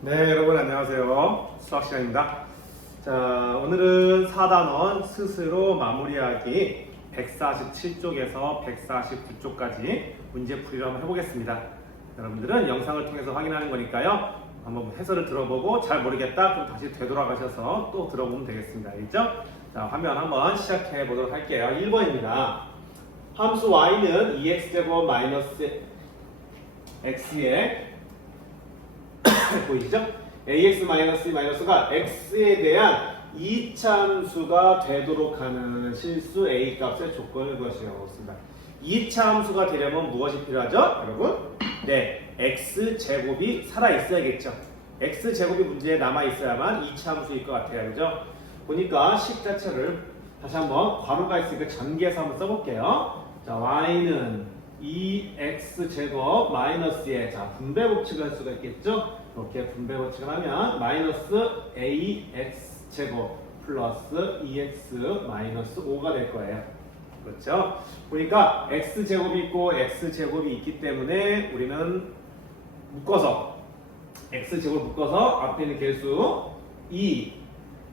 네, 여러분 안녕하세요. 수학 시간입니다. 자, 오늘은 4단원 스스로 마무리하기 147쪽에서 149쪽까지 문제풀이를 한번 해보겠습니다. 여러분들은 영상을 통해서 확인하는 거니까요. 한번 해설을 들어보고 잘 모르겠다 그럼 다시 되돌아가셔서 또 들어보면 되겠습니다. 알겠죠? 자, 화면 한번 시작해 보도록 할게요. 1번입니다. 함수 y는 2x제곱 마이너스 x에 보이시죠? ax-가 x에 대한 이차함수가 되도록 하는 실수 a 값의 조건을 구하시라고 했습니다. 이차함수가 되려면 무엇이 필요하죠? 여러분? 네, x제곱이 살아있어야겠죠. x제곱이 문제에 남아있어야만 이차함수일 것 같아요. 그죠? 보니까 식 자체를 다시 한번 괄호가 있으니까 전개해서 한번 써볼게요. 자, y는 2x제곱 마이너스에 자 분배 법칙을 할 수가 있겠죠? 이렇게 분배 법칙을 하면 마이너스 ax제곱 플러스 2x 마이너스 5가 될 거예요. 그렇죠? 보니까 x제곱이 있고 x제곱이 있기 때문에 우리는 묶어서 x제곱 묶어서 앞에 있는 개수 2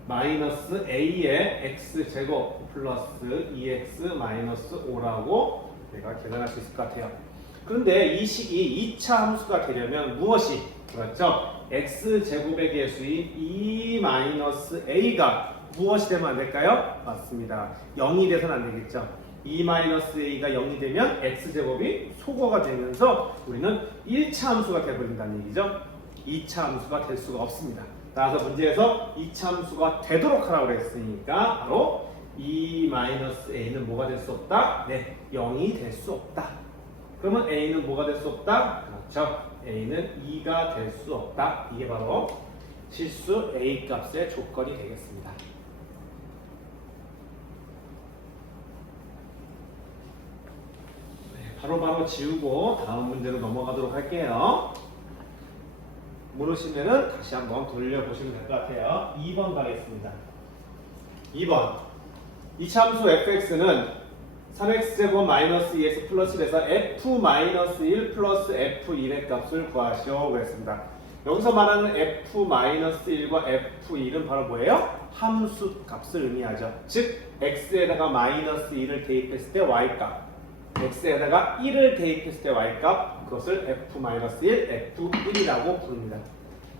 마이너스 a의 x제곱 플러스 2x 마이너스 5라고 내가 계산할 수 있을 것 같아요. 그런데 이 식이 2차 함수가 되려면 무엇이? 그렇죠? x제곱의 개수인 2-a가 무엇이 되면 안 될까요? 맞습니다. 0이 돼서는 안 되겠죠. 2-a가 0이 되면 x제곱이 소거가 되면서 우리는 1차 함수가 되어버린다는 얘기죠. 2차 함수가 될 수가 없습니다. 따라서 문제에서 2차 함수가 되도록 하라고 그랬으니까 바로 2-a는 뭐가 될 수 없다? 네, 0이 될 수 없다. 그러면 a는 뭐가 될 수 없다? 그렇죠. a는 2가 될 수 없다. 이게 바로 실수 a 값의 조건이 되겠습니다. 네, 바로 지우고 다음 문제로 넘어가도록 할게요. 모르시면은 다시 한번 돌려보시면 될 것 같아요. 2번 가겠습니다. 2번 이차함수 fx는 3x제곱 마이너스 2x 플러스 1에서 f-1 플러스 f1의 값을 구하시오 했습니다. 여기서 말하는 f-1과 f1은 바로 뭐예요? 함수 값을 의미하죠. 즉 x에다가 마이너스 1을 대입했을 때 y값, x에다가 1을 대입했을 때 y값, 그것을 f-1, f1이라고 부릅니다.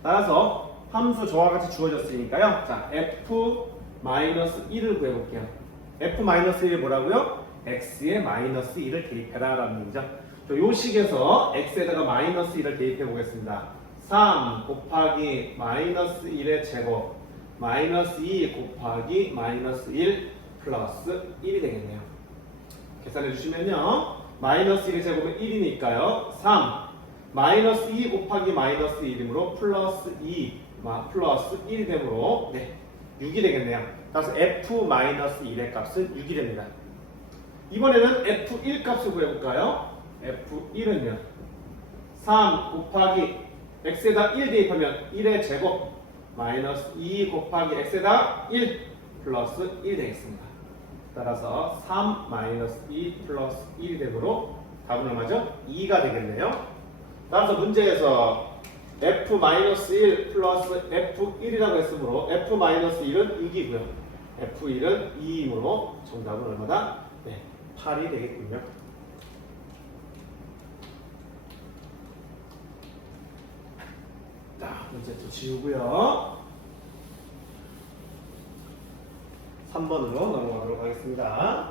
따라서 함수 저와 같이 주어졌으니까요. 자, f-1을 구해볼게요. f-1이 뭐라고요? x에 마이너스 1을 대입해라 라는 얘기죠. 이 식에서 x에다가 마이너스 1을 대입해 보겠습니다. 3 곱하기 마이너스 1의 제곱 마이너스 2 곱하기 마이너스 1 플러스 1이 되겠네요. 계산해 주시면요. 마이너스 1의 제곱은 1이니까요. 3 마이너스 2 곱하기 마이너스 1이므로 플러스 2 플러스 1이 되므로 네, 6이 되겠네요. 따라서 f-1의 값은 6이 됩니다. 이번에는 f1 값을 구해볼까요? f1은요. 3 곱하기 x에다 1 대입하면 1의 제곱 마이너스 2 곱하기 x에다 1 플러스 1 되겠습니다. 따라서 3 마이너스 2 플러스 1이 되므로 답은 얼마죠? 2가 되겠네요. 따라서 문제에서 f-1 플러스 f1이라고 했으므로 f-1은 6이고요. f1은 2이므로 정답은 얼마다? 네, 8이 되겠군요. 자, 문제 또 지우고요. 3번으로 넘어가도록 하겠습니다.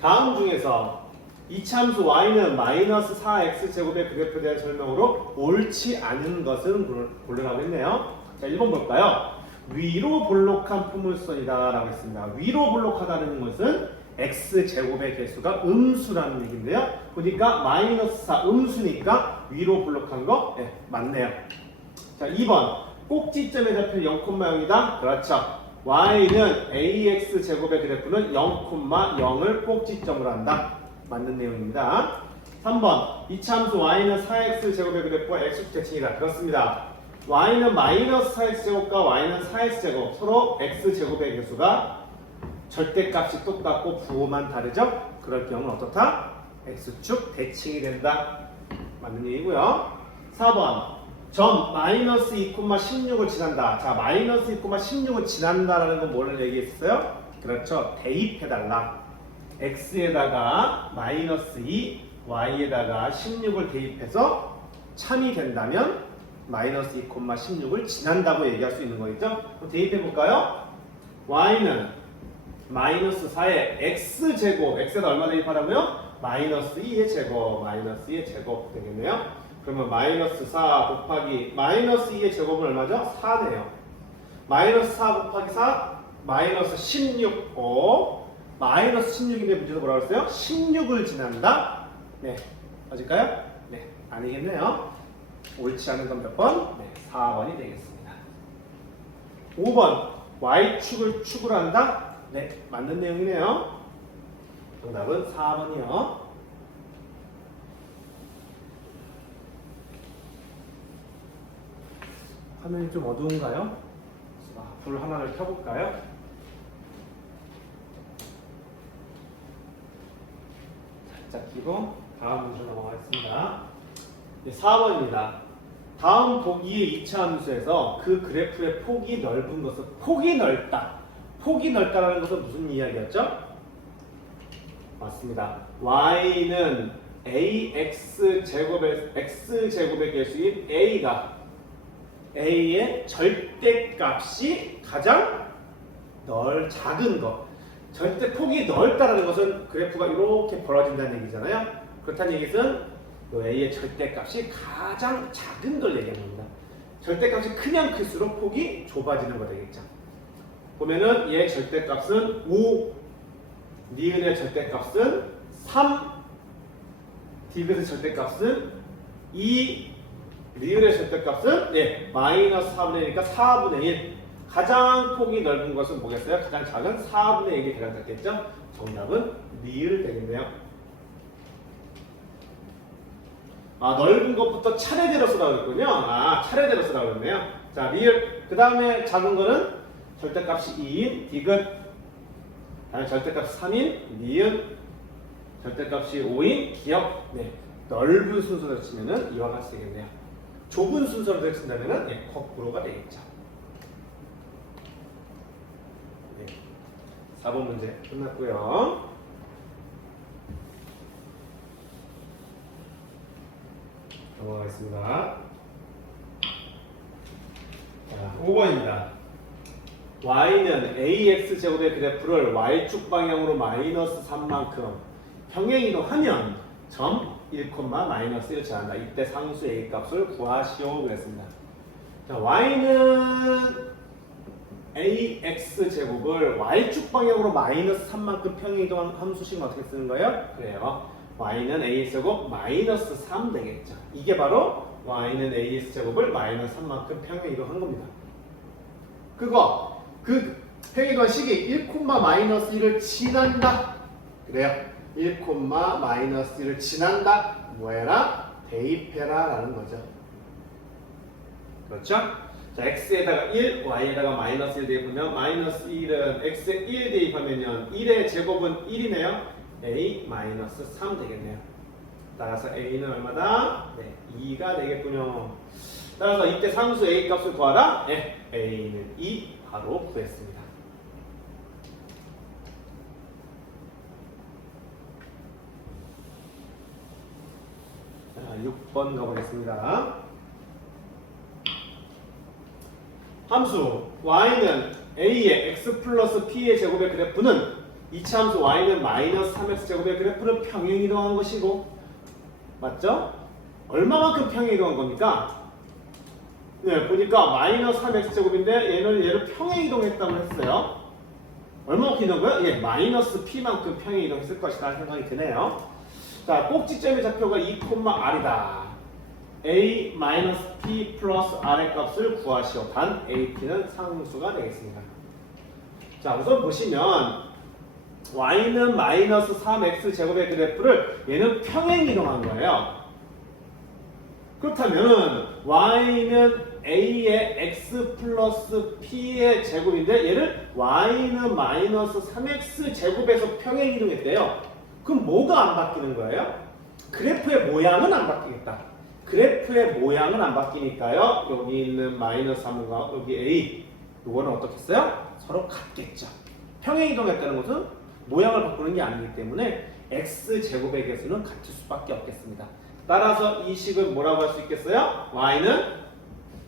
다음 중에서 이차함수 y는 마이너스 4x제곱의 그래프에 대한 설명으로 옳지 않은 것은 고르라고 했네요. 자, 1번 볼까요? 위로 볼록한 포물선이다 라고 했습니다. 위로 볼록하다는 것은 x제곱의 개수가 음수라는 얘기인데요. 보니까 마이너스 4 음수니까 위로 볼록한 거 네, 맞네요. 자, 2번 꼭지점에 잡힐 0,0이다. 그렇죠. y는 ax제곱의 그래프는 0,0을 꼭지점으로 한다. 맞는 내용입니다. 3번 이차함수 y는 4x제곱의 그래프와 x축 대칭이다. 그렇습니다. y는 마이너스 4x제곱과 y는 4x제곱 서로 x제곱의 개수가 절대값이 똑같고 부호만 다르죠? 그럴 경우는 어떻다? x축 대칭이 된다. 맞는 얘기고요. 4번 점 마이너스 2,16을 지난다. 자, 마이너스 2,16을 지난다라는 건 뭐를 얘기했어요? 그렇죠. 대입해달라. x에다가 마이너스 2, y에다가 16을 대입해서 참이 된다면 마이너스 2,16을 지난다고 얘기할 수 있는 거겠죠? 그럼 대입해볼까요? y는 마이너스 4의 x제곱, x에다 얼마 대입하라고요? 마이너스 2의 제곱, 마이너스 2의 제곱 되겠네요. 그러면 마이너스 4 곱하기 마이너스 2의 제곱은 얼마죠? 4네요. 마이너스 4 곱하기 4, 마이너스 16, 마이너스 16인데 문제에서 뭐라고 했어요? 16을 지난다? 네, 맞을까요? 네, 아니겠네요. 옳지 않은 건 몇 번? 네, 4번이 되겠습니다. 5번 y축을 축을 한다? 네, 맞는 내용이네요. 정답은 4번이요. 화면이 좀 어두운가요? 불 하나를 켜볼까요? 살짝 켜고 다음 문제 넘어가겠습니다. 네, 4번입니다. 다음 보기의 2차 함수에서 그 그래프의 폭이 넓은 것은 폭이 넓다. 폭이 넓다라는 것은 무슨 이야기였죠? 맞습니다. y는 ax제곱의 x제곱의 개수인 a가 a의 절대값이 가장 작은 것. 절대 폭이 넓다라는 것은 그래프가 이렇게 벌어진다는 얘기잖아요. 그렇다는 얘기는 a의 절대값이 가장 작은 걸 얘기하는 겁니다. 절대값이 크면 클수록 폭이 좁아지는 거 되겠죠. 보면은 얘의 절대값은 5, 니은의 절대값은 3, 디귿의 절대값은 2, 리을의 절대값은 마이너스 4분의 1이니까 4분의 1. 가장 폭이 넓은 것은 뭐겠어요? 가장 작은 4분의 1이 가장 작겠죠? 정답은 리을 되겠네요. 넓은 것부터 차례대로 쓰라고 그랬군요. 차례대로 쓰라고 그랬네요. 자, 리을. 그 다음에 작은 거는 절대값이 2인 디귿. 다음에 절대값이 3인 니은. 절대값이 5인 기억. 네. 넓은 순서로 치면은 이와 같이 되겠네요. 좁은 순서로 친다면은 거꾸로가 되겠죠. 네. 4번 문제 끝났고요. 넘어가겠습니다. 자, 5번입니다. y는 ax제곱의 그래프를 y축 방향으로 마이너스 3만큼 평행이동하면 점 1,-1을 제한다. 이때 상수 a 값을 구하시오 그랬습니다. 자, y는 ax제곱을 y축 방향으로 마이너스 3만큼 평행이동한 함수식은 어떻게 쓰는 거예요? 그래요. y는 ax제곱 마이너스 3 되겠죠. 이게 바로 y는 ax제곱을 마이너스 3만큼 평행이동한 겁니다. 그 평행이동한 식이 1,-1을 지난다. 그래요. 1,-1을 지난다. 뭐해라? 대입해라 라는 거죠. 그렇죠? 자, x에다가 1, y에다가 마이너스 1 대입하면 마이너스 1은 x에 1 대입하면 1의 제곱은 1이네요. a 마이너스 3 되겠네요. 따라서 a는 얼마다? 네, 2가 되겠군요. 따라서 이때 상수 a 값을 구하라. 네, a는 2 바로 구했습니다. 자, 6번 가보겠습니다. 함수 y는 a의 x 플러스 p의 제곱의 그래프는 2차 함수 y는 마이너스 3x 제곱의 그래프는 평행이동한 것이고, 맞죠? 얼마만큼 평행이동한 겁니까? 네, 보니까 마이너스 3x 제곱인데 얘를 평행이동했다고 했어요. 얼마만큼 이동한 거예요? 마이너스 p만큼 평행이동했을 것이다 생각이 드네요. 자, 꼭지점의 좌표가 2,r이다. a 마이너스 p 플러스 r의 값을 구하시오. 단 ap는 상수가 되겠습니다. 자, 우선 보시면 y는 마이너스 3x 제곱의 그래프를 얘는 평행이동한 거예요. 그렇다면 y는 a의 x 플러스 p의 제곱인데 얘를 y는 마이너스 3x 제곱에서 평행이동했대요. 그럼 뭐가 안 바뀌는 거예요? 그래프의 모양은 안 바뀌겠다. 그래프의 모양은 안 바뀌니까요. 여기 있는 마이너스 3과 여기 A 이거는 어떻겠어요? 서로 같겠죠. 평행이동했다는 것은 모양을 바꾸는 게 아니기 때문에 x제곱의 개수는 같을 수밖에 없겠습니다. 따라서 이 식을 뭐라고 할 수 있겠어요? y는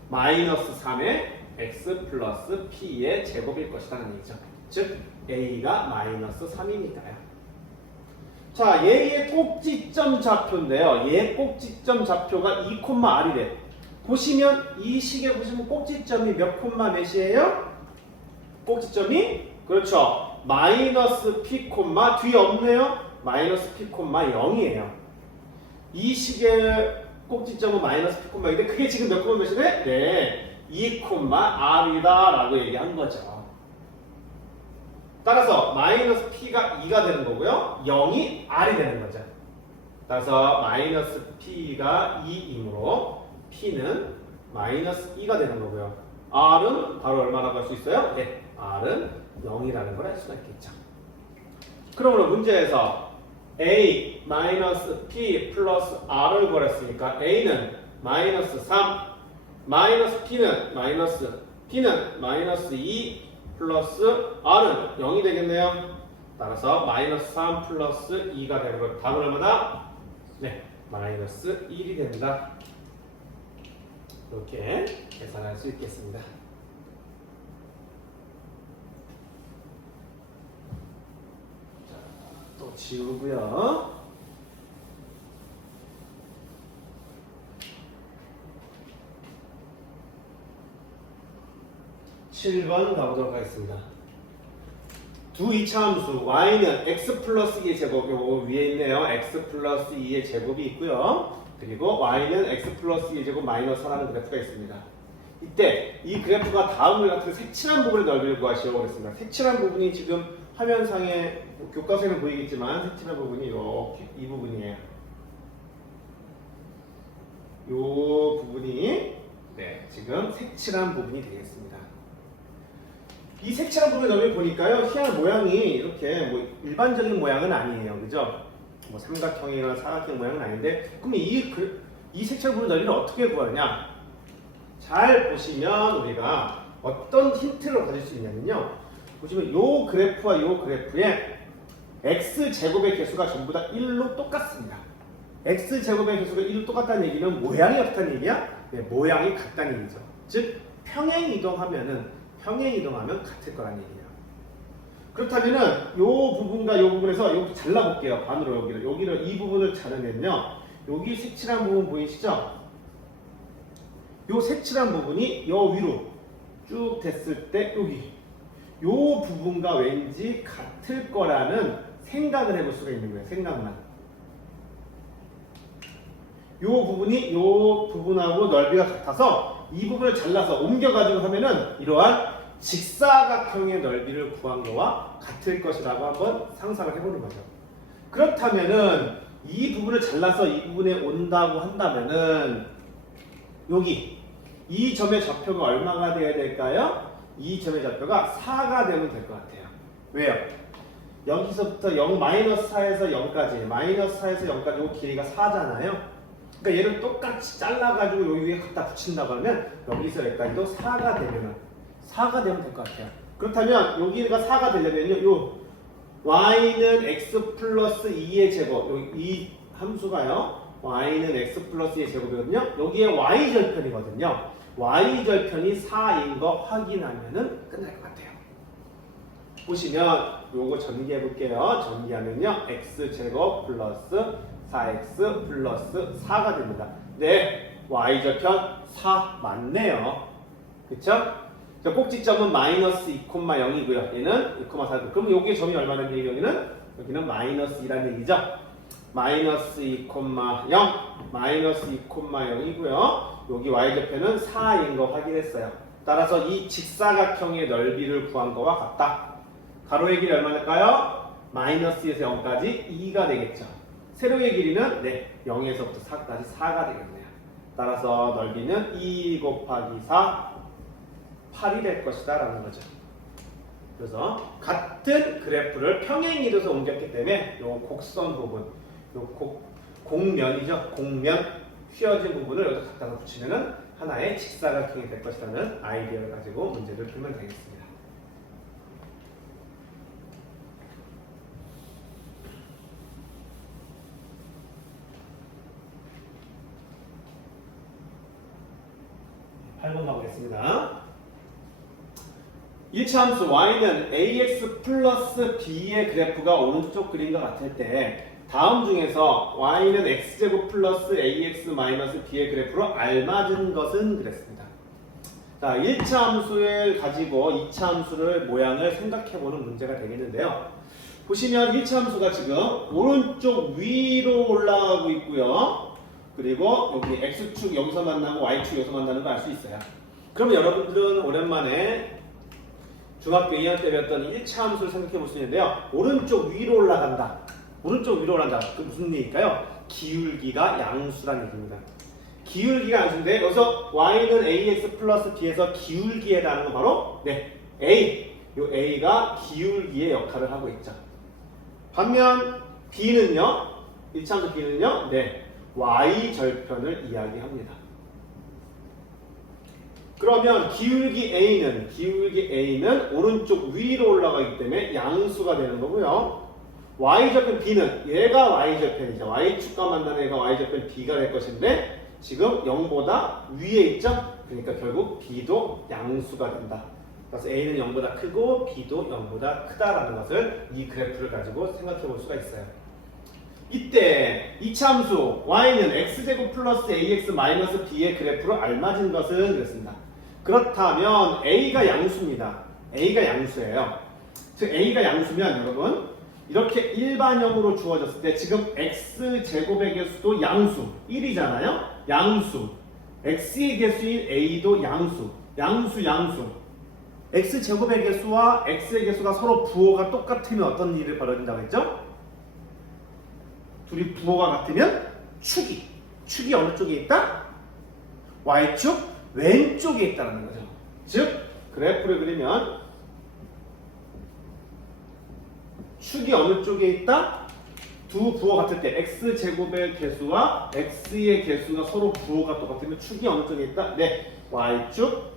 마이너스 3의 x 플러스 p의 제곱일 것이라는 얘기죠. 즉 a가 마이너스 3이니까요. 자, 얘의 꼭지점 좌표인데요. 얘의 꼭지점 좌표가 2,r이래. 보시면 이 식에 보시면 꼭지점이 몇 콤마 몇이에요? 꼭지점이 그렇죠. 마이너스 p 콤마 뒤에 없네요. 마이너스 p 콤마 0이에요. 이 식의 꼭지점은 마이너스 p 콤마 2인데 그게 지금 몇 콤마 몇이래? 네, 2 콤마 r이다 라고 얘기한 거죠. 따라서 마이너스 p가 2가 되는 거고요. 0이 r이 되는 거죠. 따라서 마이너스 p가 2이므로 p는 마이너스 2가 되는 거고요. r은 바로 얼마라고 할 수 있어요? 네, r은 0이라는 걸 알 수가 있겠죠. 그러므로 문제에서 a 마이너스 p 플러스 r을 구했으니까 a는 마이너스 3, 마이너스 p는 마이너스 2 플러스 r은 0이 되겠네요. 따라서 마이너스 3 플러스 2가 되는 거 답은 얼마나? 네, 마이너스 1이 된다. 이렇게 계산할 수 있겠습니다. 자, 또 지우고요. (7번) 가보도록 하겠습니다. 두 이차함수 y는 x 플러스 2의 제곱, 요거 위에 있네요. x 플러스 2의 제곱이 있고요. 그리고 y는 x 플러스 2의 제곱 마이너스 4라는 그래프가 있습니다. 이때 이 그래프가 다음과 같은 색칠한 부분의 넓이를 구하시려고 했습니다. 색칠한 부분이 지금 화면상에 교과서에는 보이겠지만 색칠한 부분이 이렇게 이 부분이에요. 이 부분이 네, 지금 색칠한 부분이 되겠습니다. 이 색칠한 부분의 넓이를 보니까요, 희한한 모양이 이렇게 뭐 일반적인 모양은 아니에요, 그죠? 뭐 삼각형이나 사각형 모양은 아닌데, 그럼 이 색칠한 부분의 넓이를 어떻게 구하느냐? 잘 보시면 우리가 어떤 힌트를 가질 수 있냐면요, 보시면 요 그래프와 요 그래프의 x 제곱의 개수가 전부 다 1로 똑같습니다. x 제곱의 개수가 1로 똑같다는 얘기는 모양이 같다는 얘기야? 네, 모양이 같다는 얘기죠. 즉 평행 이동하면 같을 거란 얘기예요. 그렇다면은 요 부분과 요 부분에서 여기 잘라볼게요. 반으로 여기를 이 부분을 자르면요, 여기 색칠한 부분 보이시죠? 요 색칠한 부분이 요 위로 쭉 됐을 때 여기 요 부분과 왠지 같을 거라는 생각을 해볼 수가 있는 거예요. 생각만. 요 부분이 요 부분하고 넓이가 같아서 이 부분을 잘라서 옮겨가지고 하면은 이러한 직사각형의 넓이를 구한 거와 같을 것이라고 한번 상상을 해보는 거죠. 그렇다면은 이 부분을 잘라서 이 부분에 온다고 한다면은 여기 이 점의 좌표가 얼마가 되어야 될까요? 이 점의 좌표가 4가 되면 될 것 같아요. 왜요? 여기서부터 0, 마이너스 4에서 0까지, 마이너스 4에서 0까지 이 길이가 4잖아요. 그러니까 얘를 똑같이 잘라가지고 여기 위에 갖다 붙인다고 하면 여기서 여기까지도 4가 되면 될 것 같아요. 그렇다면 여기가 4가 되려면요, 요 y는 x 플러스 2의 제곱, 이 함수가요, y는 x 플러스 2의 제곱이거든요. 여기에 y절편이거든요. y절편이 4인 거 확인하면은 끝날 것 같아요. 보시면 요거 전개해 볼게요. 전개하면요, x제곱 플러스 4x 플러스 4가 됩니다. 네, y절편 4 맞네요. 그쵸? 꼭지점은 마이너스 2,0이고요. 얘는 2,4. 그럼 여기에 점이 얼마나 되는 여기는 마이너스 2라는 얘기죠. 마이너스 2,0, 마이너스 2,0이고요. 여기 y절편은 4인 거 확인했어요. 따라서 이 직사각형의 넓이를 구한 거와 같다. 가로의 길이 얼마일까요? 마이너스 2에서 0까지 2가 되겠죠. 세로의 길이는 네, 0에서부터 4까지 4가 되겠네요. 따라서 넓이는 2 곱하기 4, 8이 될 것이다 라는 거죠. 그래서 같은 그래프를 평행 이동해서 옮겼기 때문에 요 곡선 부분, 요 공면이죠. 공면 휘어진 부분을 여기다 갖다가 붙이면은 하나의 직사각형이 될 것이라는 아이디어를 가지고 문제를 풀면 되겠습니다. (8번) 가보겠습니다. 1차 함수 y는 ax 플러스 b의 그래프가 오른쪽 그림과 같을 때 다음 중에서 y는 x제곱 플러스 ax 마이너스 b의 그래프로 알맞은 것은 그랬습니다. 자, 1차 함수를 가지고 2차 함수를 모양을 생각해보는 문제가 되겠는데요. 보시면 1차 함수가 지금 오른쪽 위로 올라가고 있고요. 그리고 여기 x축 여기서 만나고 y축 여기서 만나는 거 알 수 있어요. 그러면 여러분들은 오랜만에 중학교 2학년 때 배웠던 1차 함수를 생각해 볼 수 있는데요. 오른쪽 위로 올라간다. 오른쪽 위로 올라간다. 그 무슨 얘기일까요? 기울기가 양수라는 얘기입니다. 기울기가 양수인데 여기서 y는 ax 플러스 b에서 기울기에 해당하는 건 바로 a. 요 a가 기울기의 역할을 하고 있죠. 반면 b는요. 1차 함수 b는요. y 절편을 이야기합니다. 그러면 기울기 A는 오른쪽 위로 올라가기 때문에 양수가 되는 거고요. Y절편 B는 얘가 Y절편이죠. Y축과 만나는 얘가 Y절편 B가 될 것인데 지금 0보다 위에 있죠? 그러니까 결국 B도 양수가 된다. 그래서 A는 0보다 크고 B도 0보다 크다라는 것을 이 그래프를 가지고 생각해 볼 수가 있어요. 이때 2차 함수 Y는 X제곱 플러스 AX 마이너스 B의 그래프로 알맞은 것은 그랬습니다. 그렇다면 A가 양수입니다. A가 양수예요. 즉 A가 양수면 여러분 이렇게 일반형으로 주어졌을 때 지금 X제곱의 개수도 양수 1이잖아요. 양수 X의 개수인 A도 양수 X제곱의 개수와 X의 개수가 서로 부호가 똑같으면 어떤 일이 벌어진다고 했죠? 둘이 부호가 같으면 축이 어느 쪽에 있다? Y축 왼쪽에 있다는 거죠. 즉 그래프를 그리면 축이 어느 쪽에 있다? 두 부호가 같을 때 x제곱의 개수와 x의 개수가 서로 부호가 똑같으면 축이 어느 쪽에 있다? y축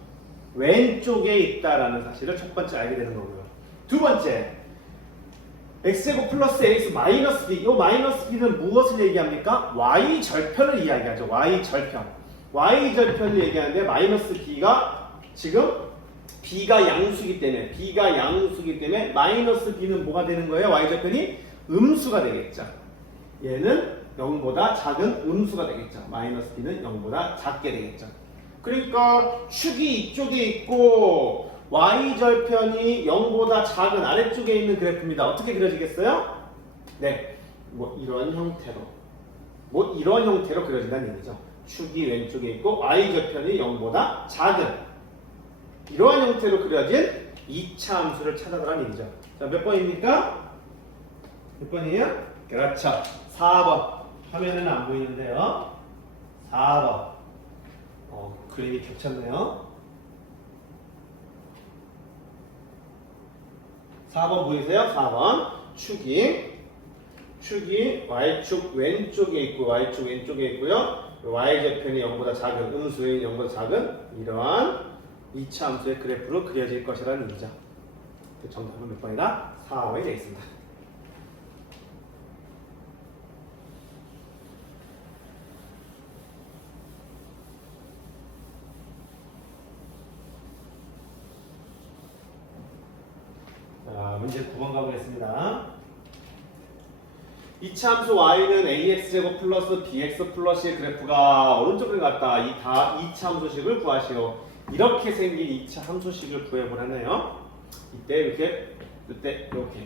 왼쪽에 있다라는 사실을 첫 번째 알게 되는 거고요. 두 번째 x제곱 플러스 ax 마이너스 b. 이 마이너스 b는 무엇을 얘기합니까? y절편을 이야기하죠. y절편을 얘기하는데 마이너스 b가 지금 b가 양수기 때문에 마이너스 b는 뭐가 되는 거예요? y절편이 음수가 되겠죠. 얘는 0보다 작은 음수가 되겠죠. 마이너스 b는 0보다 작게 되겠죠. 그러니까 축이 이쪽에 있고 y절편이 0보다 작은 아래쪽에 있는 그래프입니다. 어떻게 그려지겠어요? 이런 형태로 그려진다는 얘기죠. 축이 왼쪽에 있고 y절편이 0보다 작은 이러한 형태로 그려진 2차 함수를 찾아달라는 얘기죠. 자, 몇 번입니까? 몇 번이에요? 그렇죠. 4번. 화면에는 안 보이는데요. 4번. 그림이 겹쳤네요. 4번 보이세요? 4번. 축이 y축 왼쪽에 있고요. y절편이 0보다 작은, 음수인 0보다 작은 이러한 2차 함수의 그래프로 그려질 것이라는 얘기죠. 정답은 몇 번이다? 4번이 되겠습니다. 자, 문제 9번 가보겠습니다. 2차 함수 y는 ax제곱 플러스 bx 플러스의 그래프가 오른쪽으로 갔다. 이 2차 함수식을 구하시오. 이렇게 생긴 2차 함수식을 구해보라네요. 이때 이렇게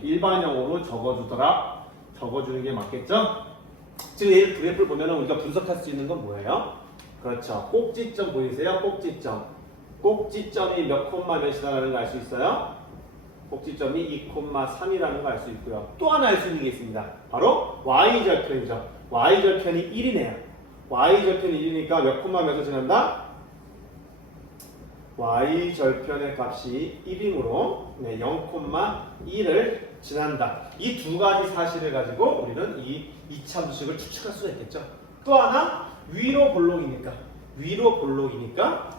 일반형으로 적어주는 게 맞겠죠? 지금 이 그래프를 보면 우리가 분석할 수 있는 건 뭐예요? 그렇죠. 꼭지점 보이세요? 꼭지점이 몇 콤마 몇이라는 걸 알 수 있어요? 꼭지점이 2,3이라는 걸 알 수 있고요. 또 하나 알 수 있는 게 있습니다. 바로 y절편이죠. y절편이 1이네요. y절편이 1이니까 몇 콤마 몇을 지난다? y 절편의 값이 1이므로 0,1을 지난다. 이 두 가지 사실을 가지고 우리는 이 이차함수식을 추측할 수가 있겠죠. 또 하나 위로 볼록이니까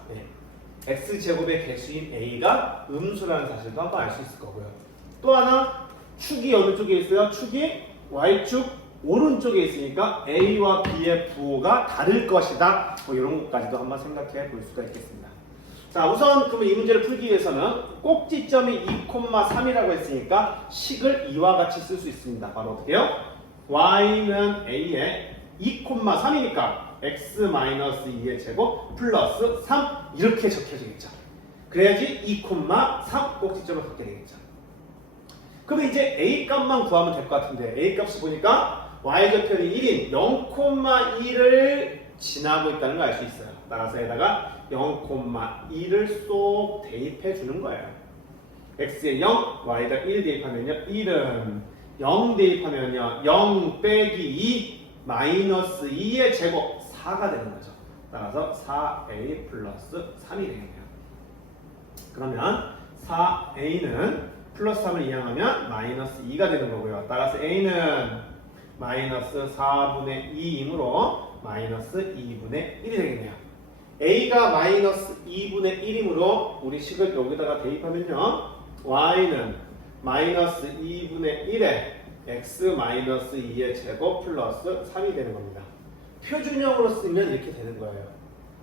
x제곱의 개수인 a가 음수라는 사실도 한번 알 수 있을 거고요. 또 하나 축이 어느 쪽에 있어요? 축이 y축 오른쪽에 있으니까 a와 b의 부호가 다를 것이다. 뭐 이런 것까지도 한번 생각해 볼 수가 있겠습니다. 자, 우선 그러면 이 문제를 풀기 위해서는 꼭지점이 2,3이라고 했으니까 식을 이와 같이 쓸 수 있습니다. 바로 어떻게요? y는 a에 2,3이니까 x-2의 제곱 플러스 3 이렇게 적혀지겠죠. 그래야지 2,3 꼭지점을 갖게 되겠죠. 그러면 이제 a 값만 구하면 될 것 같은데 a 값을 보니까 y절편이 1인 0,1을 지나고 있다는 걸 알 수 있어요. 따라서 여기다가 0,1을 쏙 대입해 주는 거예요. x에 0, y에다 1 대입하면요 1은 0 대입하면요 0 빼기 2 마이너스 2의 제곱 4가 되는 거죠. 따라서 4a 플러스 3이 되겠네요. 그러면 4a는 플러스 3을 이항하면 마이너스 2가 되는 거고요. 따라서 a는 마이너스 4분의 2이므로 마이너스 2분의 1이 되겠네요. a가 마이너스 2분의 1이므로 우리 식을 여기다가 대입하면요 y는 마이너스 2분의 1에 x-2의 제곱 플러스 3이 되는 겁니다. 표준형으로 쓰면 이렇게 되는 거예요.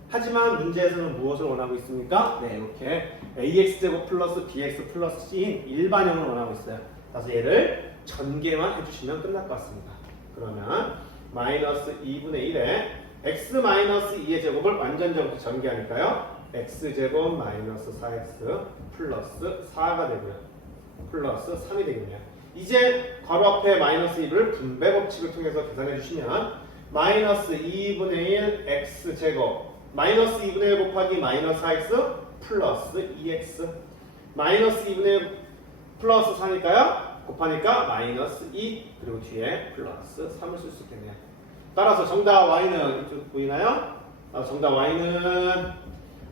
하지만 문제에서는 무엇을 원하고 있습니까? 네, 이렇게 ax제곱 플러스 bx 플러스 c인 일반형을 원하고 있어요. 그래서 얘를 전개만 해주시면 끝날 것 같습니다. 그러면 마이너스 2분의 1에 x-2의 제곱을 완전 전개하니까요 x제곱 마이너스 4x 플러스 4가 되고요 플러스 3이 되겠네요. 이제 괄호 앞에 마이너스 1을 분배 법칙을 통해서 계산해 주시면 마이너스 2분의 1 x제곱 마이너스 2분의 1 곱하기 마이너스 4x 플러스 2x 마이너스 2분의 1 플러스 4니까요 곱하니까 마이너스 2 그리고 뒤에 플러스 3을 쓸 수 있겠네요. 따라서 정답 y는 이쪽 보이나요? 정답 y는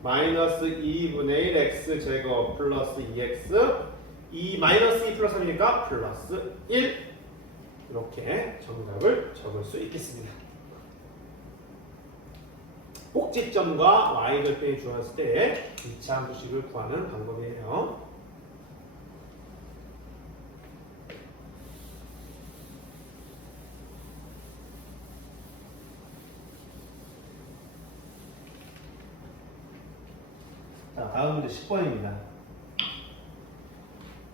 마이너스 2분의 1 x제곱 플러스 2x 이 마이너스 2 플러스 3이니까 플러스 1 이렇게 정답을 적을 수 있겠습니다. 꼭지점과 y절편이 주어졌을 때 2차 함수식을 구하는 방법이에요. 자, 다음 문제 10번입니다.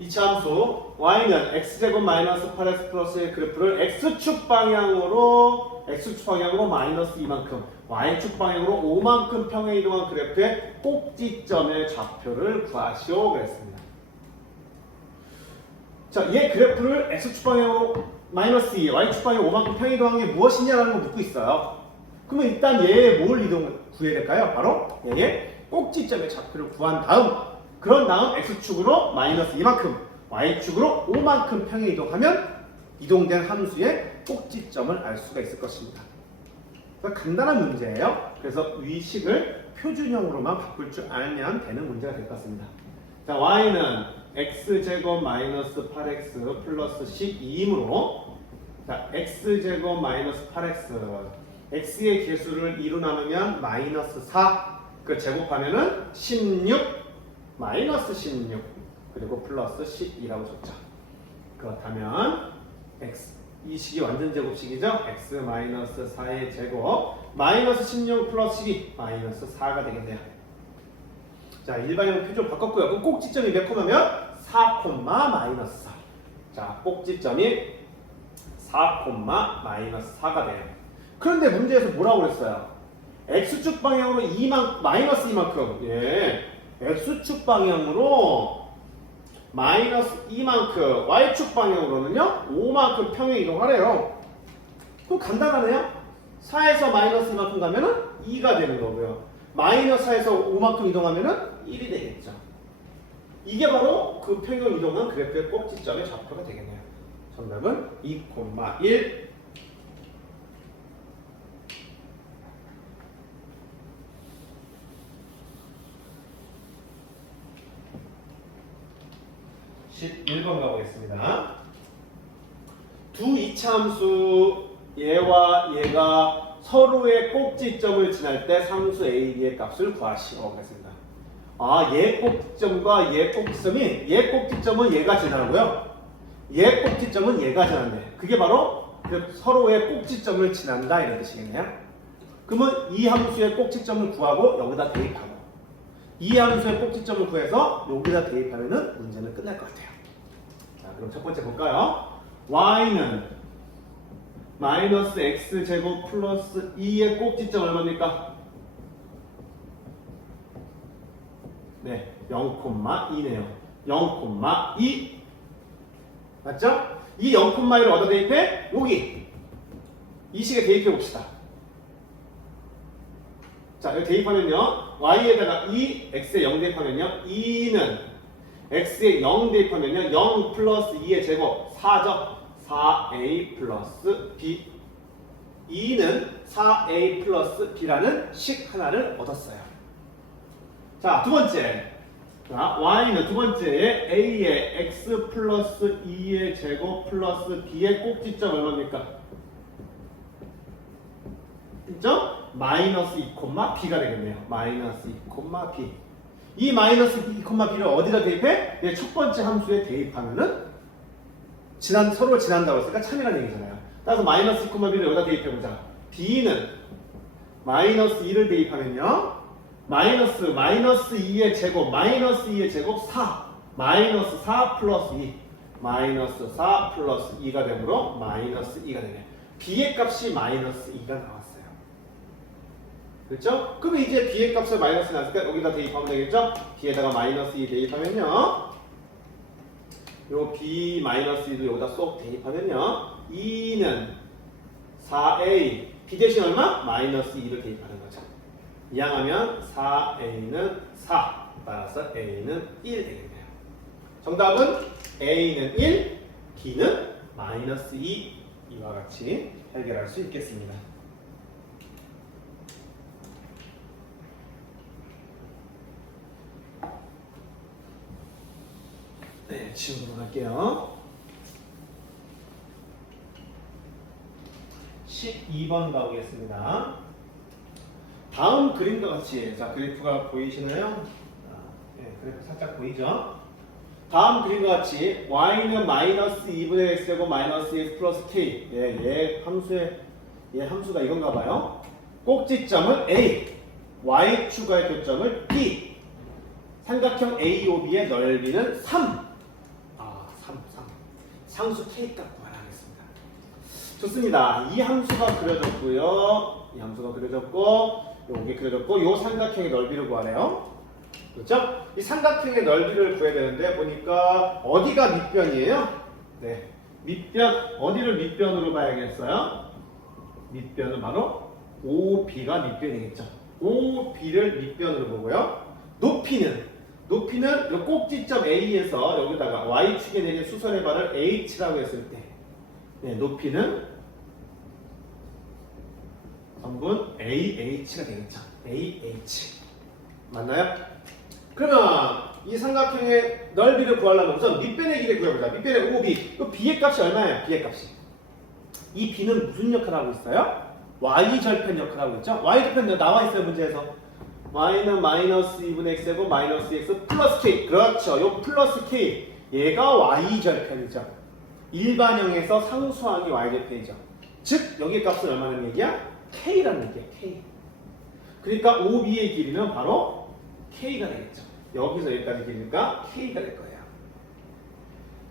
2차 함수 y는 x제곱 마이너스 8x 플러스의 그래프를 x축 방향으로 마이너스 2만큼 y축 방향으로 5만큼 평행 이동한 그래프의 꼭지점의 좌표를 구하시오 그랬습니다. 자, 얘 그래프를 x축 방향으로 마이너스 2, y축 방향 5만큼 평행 이동한 게 무엇이냐라는 걸 묻고 있어요. 그러면 일단 얘의 뭘 구해야 될까요? 바로 얘의 꼭지점의 좌표를 구한 다음 그런 다음 x축으로 마이너스 2만큼 y축으로 5만큼 평행 이동하면 이동된 함수의 꼭지점을 알 수가 있을 것입니다. 간단한 문제예요. 그래서 위식을 표준형으로만 바꿀 줄 알면 되는 문제가 될 것 같습니다. 자, y는 x제곱 마이너스 8x 플러스 12이므로 자, x제곱 마이너스 8x x의 개수를 2로 나누면 마이너스 4 그 제곱하면은 16 마이너스 16 그리고 플러스 12라고 줬죠. 그렇다면 x 이 식이 완전 제곱식이죠. x 마이너스 4의 제곱 마이너스 16 플러스 12 마이너스 4가 되겠네요. 자, 일반형 표준 바꿨고요. 그럼 꼭지점이 몇 콤마면 4 콤마 마이너스 4. 자, 꼭지점이 4 콤마 마이너스 4가 돼요. 그런데 문제에서 뭐라고 그랬어요? x축 방향으로 마이너스 2만큼 예. x축 방향으로 마이너스 2만큼 y축 방향으로는요 5만큼 평행 이동하래요. 그럼 간단하네요. 4에서 마이너스 2만큼 가면은 2가 되는 거고요. 마이너스 4에서 5만큼 이동하면은 1이 되겠죠. 이게 바로 그 평행 이동한 그래프의 꼭지점의 좌표가 되겠네요. 정답은 2,1 자, 11번 가보겠습니다. 두 이차함수 얘와 얘가 서로의 꼭지점을 지날 때 상수 A, B의 값을 구하시오. 그랬습니다. 얘 꼭지점과 얘 꼭지점이 얘 꼭지점은 얘가 지나고요. 얘 꼭지점은 얘가 지난대. 그게 바로 그 서로의 꼭지점을 지난다 이런 뜻이겠네요. 그러면 이 함수의 꼭지점을 구하고 여기다 대입하고 이 함수의 꼭지점을 구해서 여기다 대입하면은 문제는 끝날 것 같아요. 자, 그럼 첫 번째 볼까요? y는 마이너스 x제곱 플러스 2의 꼭지점 얼마입니까? 네, 0,2네요. 0,2 맞죠? 이 0,2를 어디다 대입해? 여기 이 식에 대입해 봅시다. 자, 여기 대입하면요 y에다가 2, x에 0 대입하면요 2는 x에 0 대입하면요 0 플러스 2의 제곱 4죠. 4a 플러스 b 2는 4a 플러스 b라는 식 하나를 얻었어요. 자, 두 번째. 자, y는 두 번째에 a의 x 플러스 2의 제곱 플러스 b의 꼭지점 얼마입니까? 그죠? 마이너스 2, b가 되겠네요. 마이너스 2, b. 이 마이너스 2, b를 어디다 대입해? 네, 첫 번째 함수에 대입하면은 서로 지난다고 했으니까 참이라는 얘기잖아요. 따라서 마이너스 2, b를 여기다 대입해보자. b는 마이너스 2를 대입하면요. 마이너스 2의 제곱, 마이너스 2의 제곱 4. 마이너스 4 플러스 2. 마이너스 4 플러스 2가 되므로 마이너스 2가 되네요. b의 값이 마이너스 2가 나왔어요. 그렇죠? 그럼 이제 b의 값을 마이너스 나왔으니까 여기다 대입하면 되겠죠? b에다가 마이너스 2 대입하면요. 요 b 마이너스 2도 여기다 쏙 대입하면요. 2는 4a, b 대신 얼마? 마이너스 2를 대입하는 거죠. 이항하면 4a는 4, 따라서 a는 1 되겠네요. 정답은 a는 1, b는 마이너스 2 이와 같이 해결할 수 있겠습니다. 네, 지우도록 할게요. 12번 가보겠습니다. 다음 그림과 같이, 자, 그래프가 보이시나요? 네, 그래프 살짝 보이죠? 다음 그림과 같이 y는 마이너스 2분의 x제곱 마이너스 x 플러스 k. 얘 함수가 이건가 봐요. 꼭지점은 a, y축의 교점을 b, 삼각형 AOB의 넓이는 3. 3. 상수 k 값 구하겠습니다. 좋습니다. 이 함수가 그려졌고요. 이 함수가 그려졌고, 여기 그려졌고, 요 삼각형의 넓이를 구하래요. 그렇죠? 이 삼각형의 넓이를 구해야 되는데 보니까 어디가 밑변이에요? 네, 밑변. 어디를 밑변으로 봐야겠어요? 밑변은 바로 OB가 밑변이겠죠. OB를 밑변으로 보고요. 높이는 이 꼭지점 A에서 여기다가 Y축에 내린 수선의 발을 H라고 했을 때, 네, 높이는 전분 AH가 되겠죠. AH. 맞나요? 그러면 이 삼각형의 넓이를 구하려면 우선 밑변의 길이 구해보자. 밑변의 OB. 그 B의 값이 얼마예요? B의 값이. 이 B는 무슨 역할을 하고 있어요? Y절편 역할을 하고 있죠. Y절편 나와 있어요, 문제에서. Y는 마이너스 2분의 X제곱 마이너스 X 플러스 K. 그렇죠. 요 플러스 K. 얘가 Y절편이죠. 일반형에서 상수항이 Y절편이죠. 즉, 여기 값은 얼마나 얘기야? K라는 얘기야, K. 그러니까 OB의 길이는 바로 K가 되겠죠. 여기서 여기까지 길이니까 K가 될 거예요.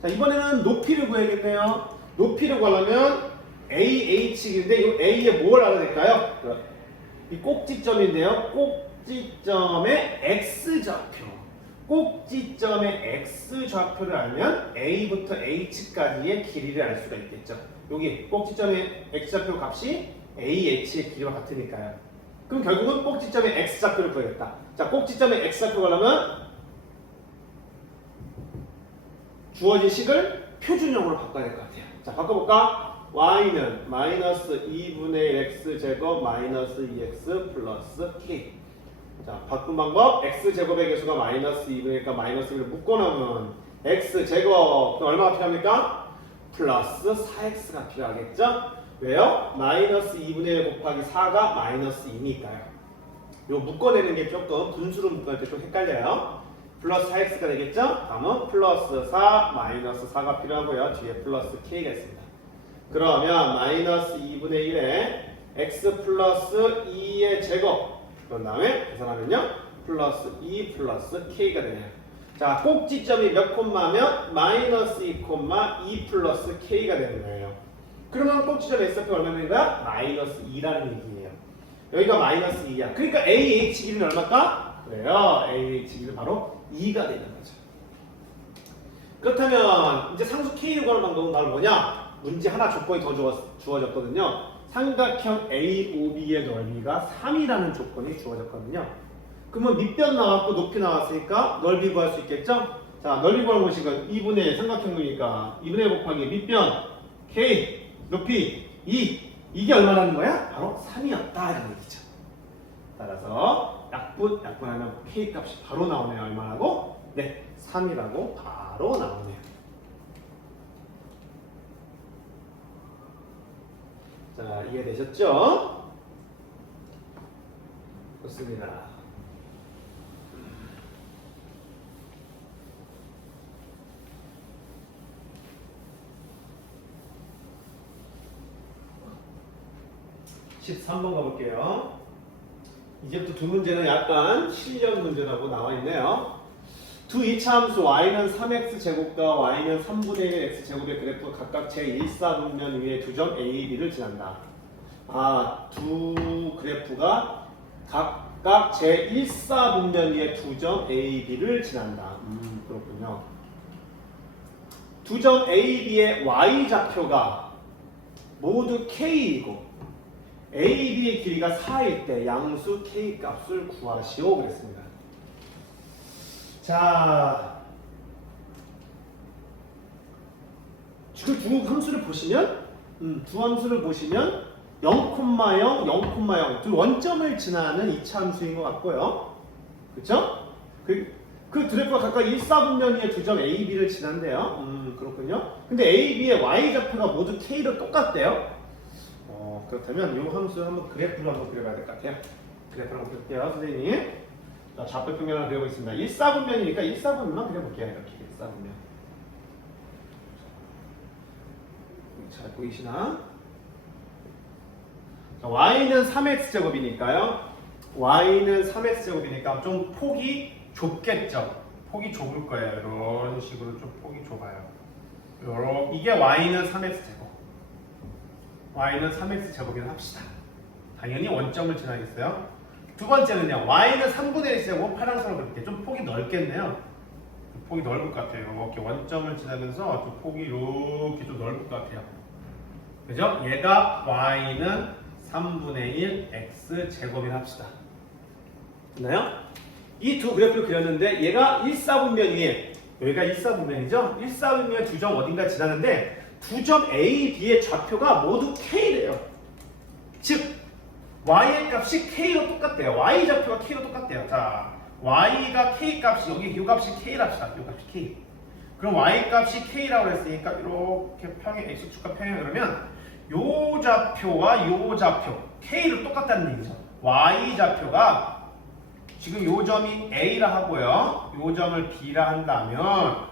자, 이번에는 높이를 구해야겠네요. 높이를 구하려면 AH인데 이 A에 뭘 알아야 될까요? 이 꼭지점인데요. 꼭지점의 X좌표. 꼭지점의 X좌표를 알면 A부터 H까지의 길이를 알 수가 있겠죠. 여기 꼭지점의 X좌표 값이 AH의 길이와 같으니까요. 그럼 결국은 꼭지점의 X좌표를 구해야겠다. 자, 꼭지점의 X좌표 가려면 주어진 식을 표준형으로 바꿔야 될 것 같아요. 자, 바꿔볼까? y는 마이너스 2분의 x제곱 마이너스 2x 플러스 k. 자, 바꾼 방법 x제곱의 개수가 마이너스 2분이니까 마이너스 1을 묶어놓으면 x제곱 그럼 얼마가 필요합니까? 플러스 4x가 필요하겠죠? 왜요? 마이너스 2분의 1 곱하기 4가 마이너스 2니까요. 요 묶어내는 게 조금 분수로 묶어낼 때 좀 헷갈려요. 플러스 4x가 되겠죠? 다음은 플러스 4 마이너스 4가 필요하고요. 뒤에 플러스 k가 있습니다. 그러면 마이너스 2분의 1에 x 플러스 2의 제곱 그런 다음에 계산하면요 플러스 2 플러스 k가 되네요. 자 꼭지점이 몇 콤마면 마이너스 2 콤마 2 플러스 k가 되는 거예요. 그러면 꼭지점 x표 얼마 되는 거야? 마이너스 2라는 얘기예요. 여기가 마이너스 2야. 그러니까 AH 길이는 얼마일까? 그래요. AH 길이는 바로 2가 되는 거죠. 그렇다면 이제 상수 K를 구하는 방법은 바로 뭐냐? 문제 하나 조건이 더 주어졌거든요. 삼각형 AOB의 넓이가 3이라는 조건이 주어졌거든요. 그러면 밑변 나왔고 높이 나왔으니까 넓이 구할 수 있겠죠? 자, 넓이 구하는 것이건 2분의 1 삼각형이니까 2분의 1 곱하기 밑변 K 높이 2 이게 얼마라는 거야? 바로 3이었다라는 얘기죠. 따라서 약분하면 K 값이 바로 나오네요. 얼마라고? 네, 3이라고 바로 나오네요. 자, 이해되셨죠? 좋습니다. (13번) 가볼게요. 이제부터 두 문제는 약간 실력 문제라고 나와 있네요. 두 이차함수 y는 3x제곱과 y는 3분의 1 x제곱의 그래프 각각 제1사분면 위에 두 점 a, b를 지난다. 두 그래프가 각각 제1사분면 위에 두 점 a, b를 지난다. 그렇군요. 두 점 a, b의 y좌표가 모두 k이고 a, b의 길이가 4일 때 양수 k 값을 구하시오 그랬습니다. 자, 그 두 함수를 보시면, 두 함수를 보시면 0,0, 0,0 두 원점을 지나는 이차 함수인 것 같고요. 그렇죠? 그 그래프가 각각 1사분면 두 점 A, B를 지난대요. 그렇군요. 근데 A, B의 Y 좌표가 모두 K로 똑같대요. 그렇다면 이 함수 한번 그래프로 한번 그려봐야 될 것 같아요. 그래프를 한번 그릴게요, 선생님. 자, 좌표 평면을 그려보겠습니다. 1사분면이니까 1사분면만 그려볼게요. 이렇게 1사분면. 잘 보이시나? 자, y는 3x제곱이니까요. y는 3x제곱이니까 좀 폭이 좁겠죠. 폭이 좁을 거예요. 이런 식으로 좀 폭이 좁아요. 이게 y는 3x제곱. y는 3x제곱이라 합시다. 당연히 원점을 지나겠어요. 두 번째는요. y는 3분의 1제곱 파란색으로 그렇게 좀 폭이 넓겠네요. 폭이 넓을 것 같아요. 이렇게 원점을 지나면서 좀 폭이 이렇게 좀 넓을 것 같아요. 그죠? 얘가 y는 3분의 1 x제곱이라 합시다. 됐나요? 이 두 그래프를 그렸는데 얘가 1사분면 위에 여기가 1사분면이죠? 1사분면 두 점 어딘가 지나는데 두 점 A, B의 좌표가 모두 K래요. 즉 Y의 값이 K로 똑같대요. Y 좌표가 K로 똑같대요. 자, Y가 K 값이 여기 이 값이 K랍시다. 이 값이 K. 그럼 Y 값이 K라고 했으니까 이렇게 평행 X축과 평행 그러면 요 좌표와 요 좌표 K로 똑같다는 얘기죠. Y 좌표가 지금 요 점이 A라 하고요. 요 점을 B라 한다면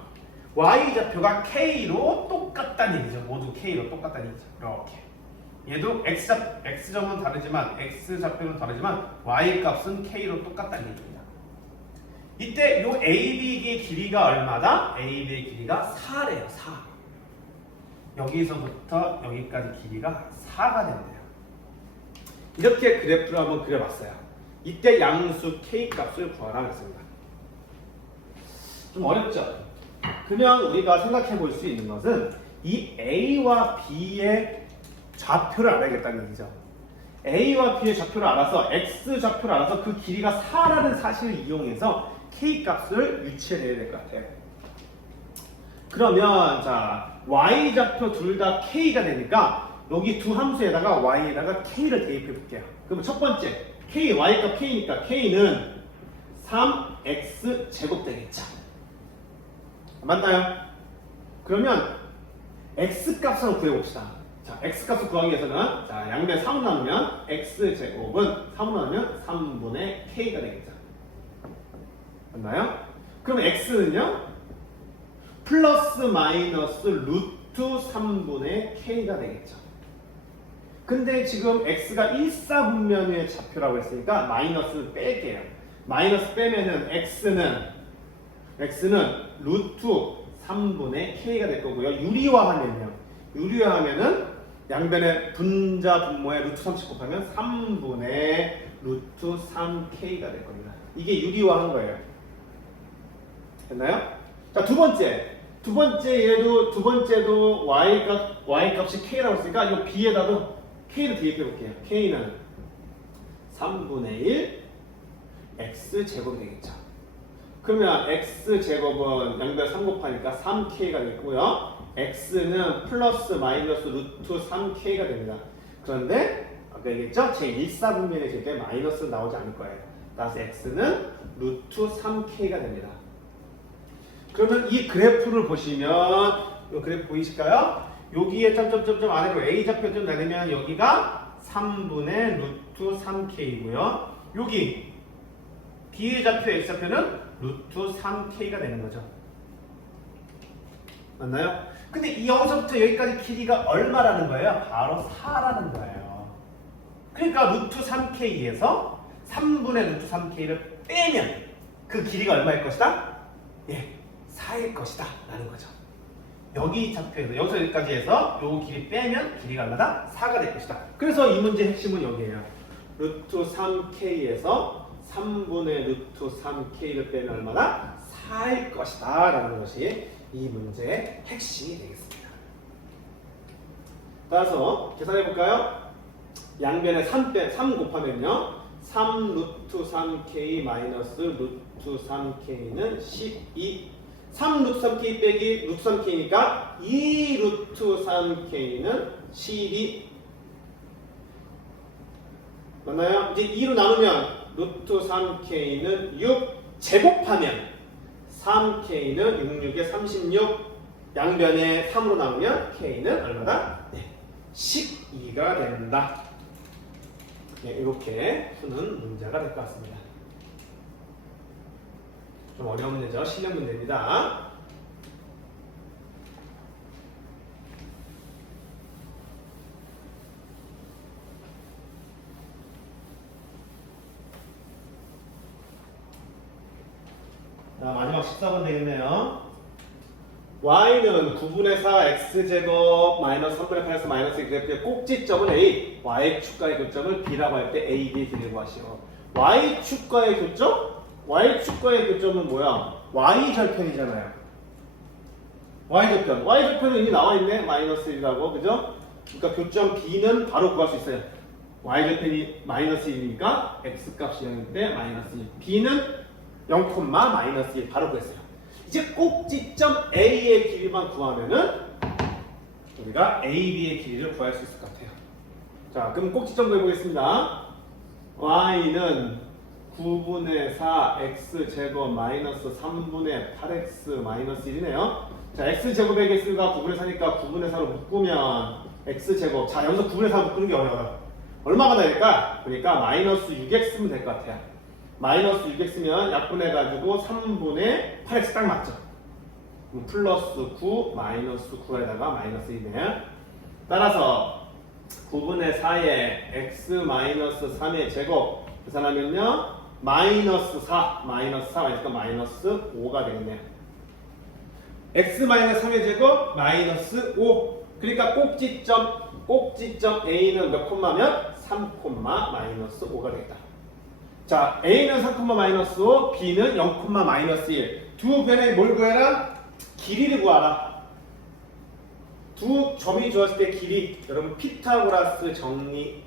Y 좌표가 K로 똑같다는 얘기죠. 모두 K로 똑같다는 얘기죠. 이렇게. 얘도 X점은 다르지만 X좌표는 다르지만 Y 값은 K로 똑같다는 얘기입니다. 이때 요 AB의 길이가 얼마다? AB의 길이가 4래요. 4. 여기서부터 여기까지 길이가 4가 된대요. 이렇게 그래프를 한번 그려봤어요. 이때 양수 K 값을 구하라 했습니다. 좀 어렵죠? 그냥 우리가 생각해 볼 수 있는 것은 이 A와 B의 좌표를 알아야겠다는 얘기죠. A와 B의 좌표를 알아서 X 좌표를 알아서 그 길이가 4라는 사실을 이용해서 K 값을 유추해내야 될 것 같아요. 그러면 자 Y 좌표 둘 다 K가 되니까 여기 두 함수에다가 Y에다가 K를 대입해 볼게요. 그럼 첫 번째 K, Y값 K니까 K는 3X 제곱 되겠죠. 맞나요? 그러면 x값을 구해봅시다. 자, x값을 구하기 위해서는 자, 양변 3으로 나누면 x제곱은 3으로 나누면 3분의 k가 되겠죠. 맞나요? 그럼 x는요? 플러스 마이너스 루트 3분의 k가 되겠죠. 근데 지금 x가 일사분면의 좌표라고 했으니까 마이너스를 뺄게요. 마이너스 빼면은 x는 루트 3분의 k가 될 거고요. 유리화하면은 양변의 분자 분모에 루트 30 곱하면 3분의 루트 3k가 될 겁니다. 이게 유리화한 거예요. 됐나요? 자, 두 번째도 y값이 k라고 했으니까 이 b에다도 k를 대입해 볼게요. k는 3분의 1 x제곱이 되겠죠. 그러면 x제곱은 양변 3 곱하니까 3k가 되고요. x는 플러스 마이너스 루트 3k가 됩니다. 그런데 아까 얘기했죠? 제1사분면의 제때 마이너스 나오지 않을 거예요. 따라서 x는 루트 3k가 됩니다. 그러면 이 그래프를 보시면 이 그래프 보이실까요? 여기에 점점점점 아래로 A좌표 좀 내리면 여기가 3분의 루트 3K이고요. 여기 B의 좌표 X좌표는 루트 3K가 되는 거죠. 맞나요? 근데 여기서부터 여기까지 길이가 얼마라는 거예요? 바로 4라는 거예요. 그러니까 루트 3K에서 3분의 루트 3K를 빼면 그 길이가 얼마일 것이다? 예, 4일 것이다 라는 거죠. 여기 좌표에서 여기서 여기까지 해서 요 길이 빼면 길이가 얼마다? 4가 될 것이다. 그래서 이 문제의 핵심은 여기에요. 루트 3k에서 3분의 루트 3k를 빼면 얼마다? 4일 것이다 라는 것이 이 문제의 핵심이 되겠습니다. 따라서 계산해 볼까요? 양변에 3 곱하면요 3 루트 3k 마이너스 루트 3k는 12 3 루트 3k 빼기 루트 3k니까 2 루트 3k는 12 맞나요? 이제 2로 나누면 루트 3k는 6 제곱하면 3k는 6, 6에 36 양변에 3으로 나누면 k는 얼마다? 네, 12가 된다. 네, 이렇게 푸는 문제가 될 것 같습니다. 좀 어려운 문제죠. 실력 문제입니다. 자, 마지막 14번 되겠네요. y는 9분의 4 x제곱 마이너스 3분의 8에서 마이너스 2 그래프의 꼭지점은 a, y축과의 교점을 b라고 할 때 a, b 드리고 하시오. y축과의 교점? y축과의 교점은 뭐야? y절편이잖아요. y절편은 이미 나와있네. 마이너스 1이라고. 그죠? 그러니까 교점 b는 바로 구할 수 있어요. y절편이 마이너스 1이니까 x값이 0일 때 마이너스 1. b는 0, 마이너스 1 바로 구했어요. 이제 꼭지점 A의 길이만 구하면은 우리가 AB의 길이를 구할 수 있을 것 같아요. 자, 그럼 꼭지점 구해보겠습니다. Y는 9분의 4 X제곱 마이너스 3분의 8X 마이너스 1이네요. 자, X제곱의 개수가 9분의 4니까 9분의 4로 묶으면 X제곱. 자, 여기서 9분의 4 묶는 게 어려워요. 얼마가 될까? 그러니까 마이너스 6X면 될 것 같아요. 마이너스 6x면 약분해가지고 3분의 8x 딱 맞죠? 플러스 9 마이너스 9에다가 마이너스 1이네요. 따라서 9분의 4에 x 마이너스 3의 제곱 계산하면요 마이너스 4 하니까 마이너스 5가 되겠네요. x 마이너스 3의 제곱 마이너스 5 그러니까 꼭지점 A는 몇 콤마면 3 마이너스 5가 되겠다. 자, A는 3, 마이너스 5, B는 0, 마이너스 1. 두 변에 뭘 구해라? 길이를 구하라. 두 점이 주었을 때 길이, 여러분 피타고라스 정리를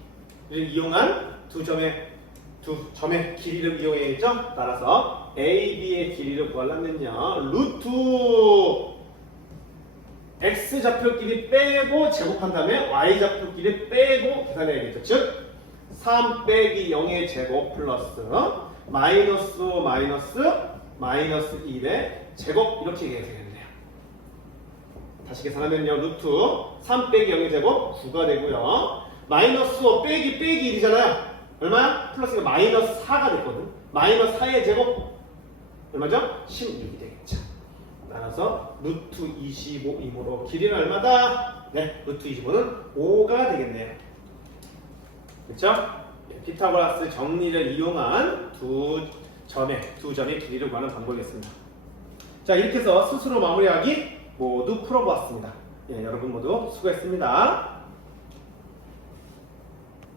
이용한 두 점의 길이를 이용해야죠. 따라서 A, B의 길이를 구하려면요. 루트 X좌표 길이 빼고 제곱한 다음에 Y좌표 길이 빼고 계산해야겠죠. 즉 3 빼기 0의 제곱 플러스 마이너스 1의 제곱 이렇게 얘기해야 되겠네요. 다시 계산하면요. 루트 3 빼기 0의 제곱 9가 되고요. 마이너스 5 빼기 1이잖아요. 얼마야? 플러스가 마이너스 4가 됐거든. 마이너스 4의 제곱 얼마죠? 16이 되겠죠. 따라서 루트 25이므로 길이는 얼마다? 네, 루트 25는 5가 되겠네요. 그렇죠? 피타고라스 정리를 이용한 두 점의 길이를 구하는 방법이었습니다. 자, 이렇게 해서 스스로 마무리하기 모두 풀어보았습니다. 예, 여러분 모두 수고했습니다.